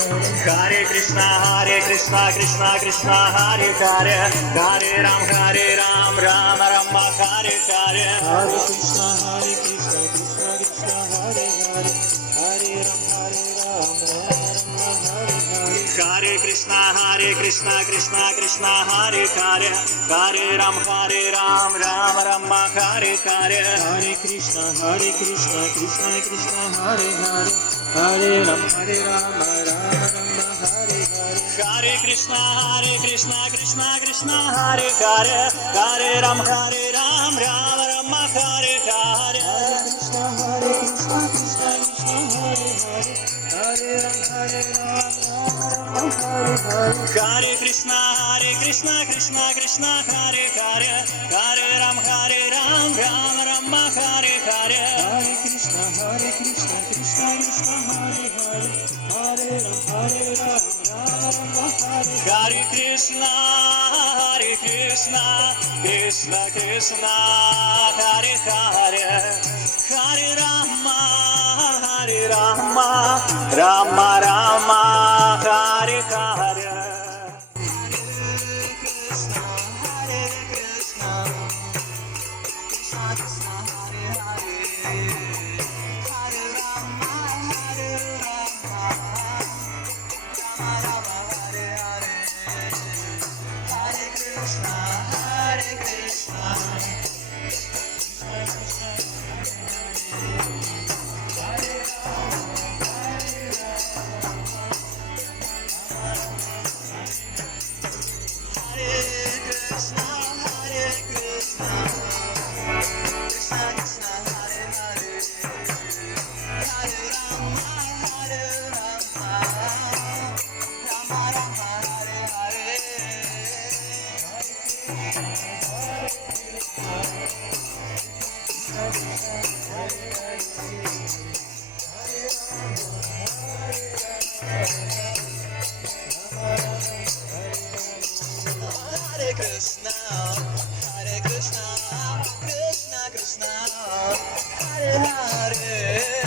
Hare Krishna, Krishna Krishna, Hare Hare, Hare Ram, Ram Rama, Hare Hare. Hare Krishna, Krishna Krishna, Hare Hare, Hare Ram, Ram Hare Hare. Hare Krishna, Krishna Krishna, Hare Hare, Hare Ram, Ram Rama, Hare Hare. Hare Krishna, Krishna Krishna, Hare Hare, Hare Ram, Ram Hare Hare. Hare Krishna, Krishna Krishna, Hare Hare, Hare Ram, Ram Rama, Hare Hare. Hare Krishna, Krishna Krishna, Hare Hare, Hare Ram, Ram Hare Hare. Hare Krishna, Krishna Krishna, Hare Hare, Hare Ram, Ram Rama, Hare Hare. Hare Krishna, Krishna Krishna, Hare Hare, Hare Ram, Ram Hare Hare. Hare Krishna, Krishna Krishna, Hare Hare, Hare Rama, Rama Rama, Hare Hare. Krishna, Krishna Krishna, Hare Hare.